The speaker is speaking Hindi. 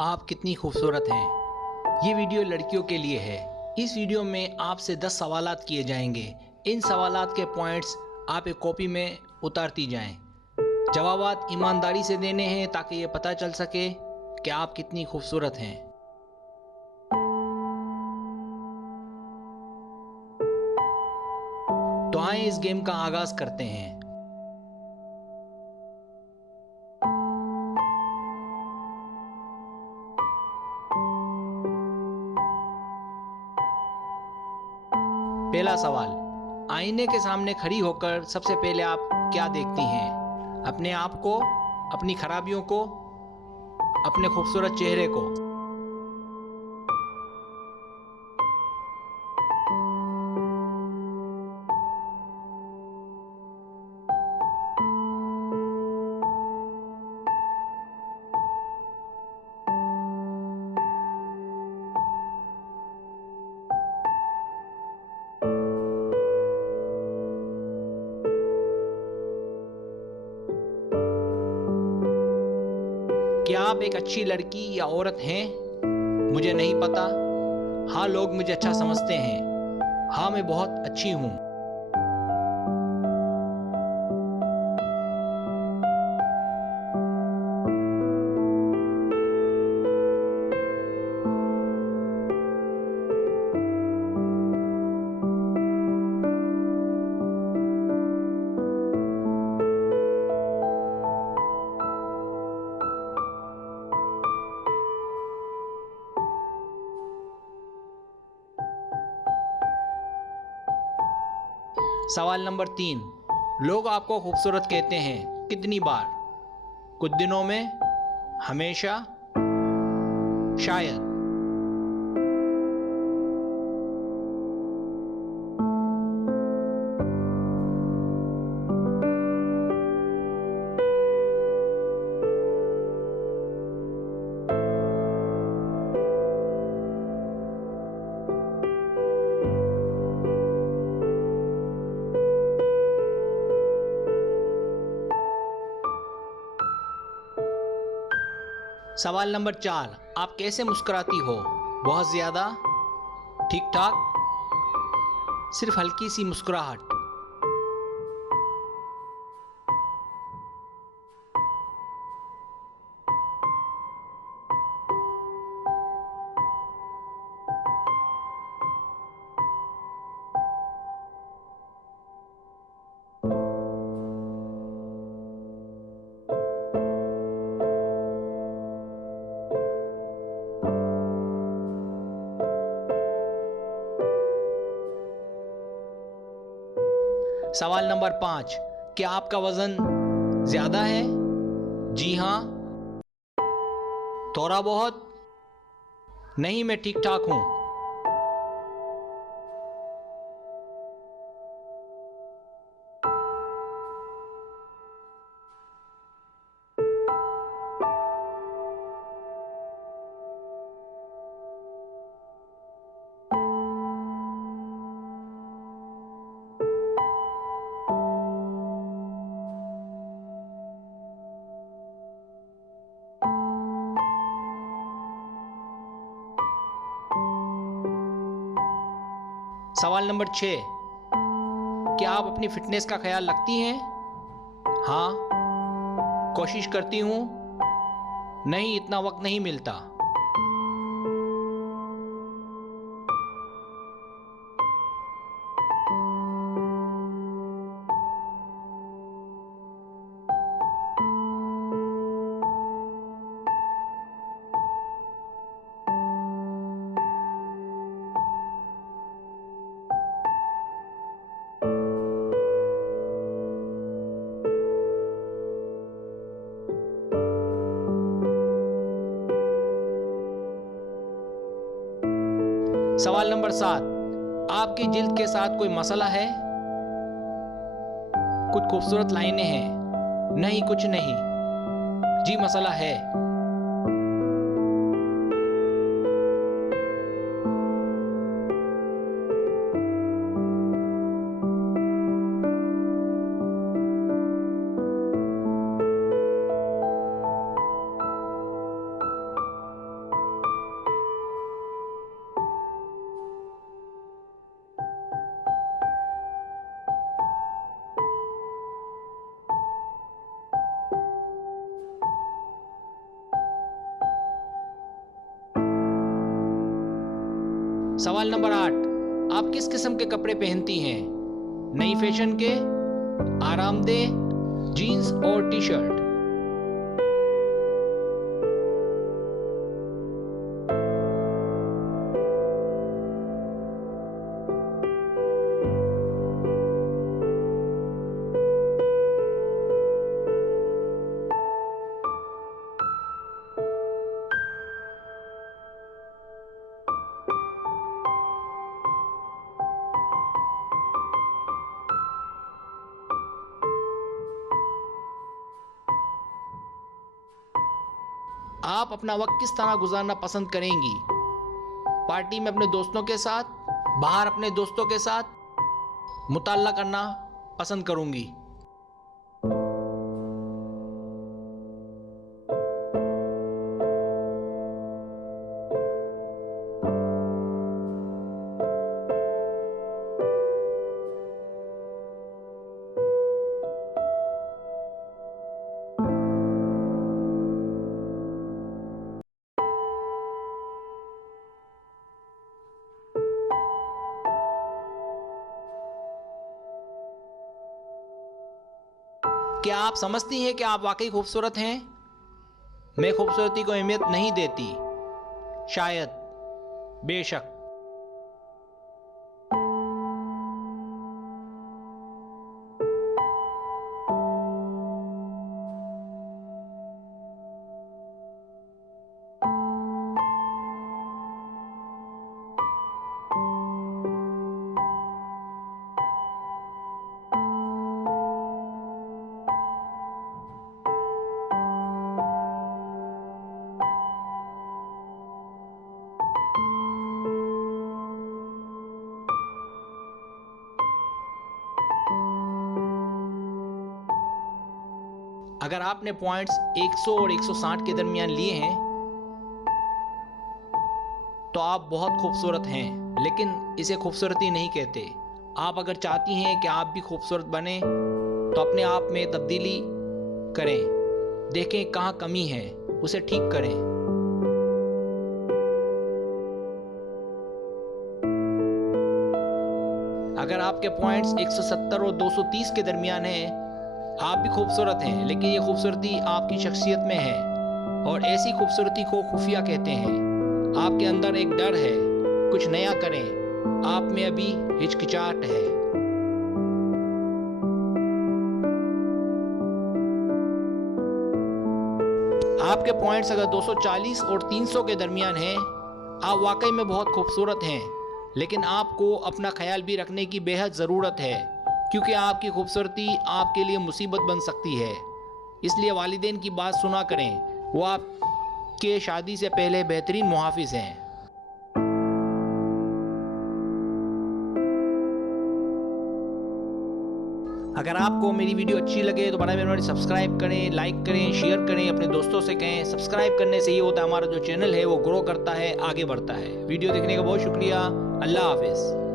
आप कितनी खूबसूरत हैं। ये वीडियो लड़कियों के लिए है। इस वीडियो में आपसे 10 सवालात किए जाएंगे। इन सवालात के पॉइंट्स आप एक कॉपी में उतारती जाएं। जवाबात ईमानदारी से देने हैं ताकि ये पता चल सके कि आप कितनी खूबसूरत हैं। तो आइए इस गेम का आगाज करते हैं। पहला सवाल, आईने के सामने खड़ी होकर सबसे पहले आप क्या देखती हैं? अपने आप को, अपनी खराबियों को, अपने खूबसूरत चेहरे को? क्या आप एक अच्छी लड़की या औरत हैं? मुझे नहीं पता। हाँ, लोग मुझे अच्छा समझते हैं। हाँ, मैं बहुत अच्छी हूँ। सवाल नंबर 3, लोग आपको खूबसूरत कहते हैं कितनी बार? कुछ दिनों में, हमेशा, शायद। सवाल नंबर 4, आप कैसे मुस्कुराती हो? बहुत ज़्यादा, ठीक ठाक, सिर्फ हल्की सी मुस्कुराहट? सवाल नंबर 5, क्या आपका वज़न ज़्यादा है? जी हाँ, थोड़ा बहुत, नहीं मैं ठीक ठाक हूँ। सवाल नंबर 6, क्या आप अपनी फिटनेस का ख्याल रखती हैं? हाँ, कोशिश करती हूँ, नहीं इतना वक्त नहीं मिलता। सवाल नंबर 7, आपकी जिल्द के साथ कोई मसला है? कुछ खूबसूरत लाइनें हैं, नहीं कुछ नहीं, जी मसला है। सवाल नंबर 8, आप किस किस्म के कपड़े पहनती हैं? नई फैशन के, आरामदेह, जीन्स और टी शर्ट। आप अपना वक्त किस तरह गुजारना पसंद करेंगी? पार्टी में अपने दोस्तों के साथ, बाहर अपने दोस्तों के साथ, मुताल्ला करना पसंद करूंगी। क्या आप समझती हैं कि आप वाकई खूबसूरत हैं? मैं खूबसूरती को अहमियत नहीं देती। शायद, बेशक। अगर आपने पॉइंट्स 100 और 160 के दरमियान लिए हैं तो आप बहुत खूबसूरत हैं, लेकिन इसे खूबसूरती नहीं कहते। आप अगर चाहती हैं कि आप भी खूबसूरत बने तो अपने आप में तब्दीली करें, देखें कहाँ कमी है, उसे ठीक करें। अगर आपके पॉइंट्स 170 और 230 के दरमियान हैं, आप भी खूबसूरत हैं, लेकिन ये खूबसूरती आपकी शख्सियत में है, और ऐसी खूबसूरती को खुफिया कहते हैं। आपके अंदर एक डर है, कुछ नया करें, आप में अभी हिचकिचाहट है। आपके पॉइंट्स अगर 240 और 300 के दरमियान हैं, आप वाकई में बहुत खूबसूरत हैं, लेकिन आपको अपना ख्याल भी रखने की बेहद ज़रूरत है, क्योंकि आपकी खूबसूरती आपके लिए मुसीबत बन सकती है। इसलिए वालिदैन की बात सुना करें, वो आपके शादी से पहले बेहतरीन मुहाफिज हैं। अगर आपको मेरी वीडियो अच्छी लगे तो बड़ा मेहरबानी सब्सक्राइब करें, लाइक करें, शेयर करें, अपने दोस्तों से कहें। सब्सक्राइब करने से ये होता है हमारा जो चैनल है वो ग्रो करता है, आगे बढ़ता है। वीडियो देखने का बहुत शुक्रिया। अल्लाह हाफिज़।